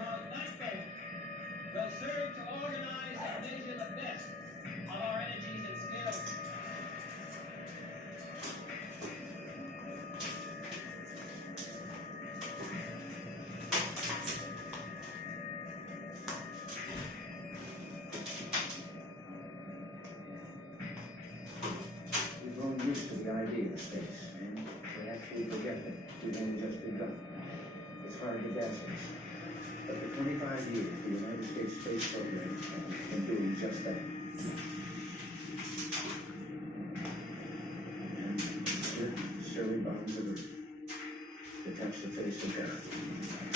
called Nightboat will serve to organize and measure the best of our energies and skills. We've grown used to the idea of space, and perhaps we forget that we've only just begun. It's hard to grasp us. But for 25 years, the United States Space Program has been doing just that. And it surely bound the earth to touch the face of Earth.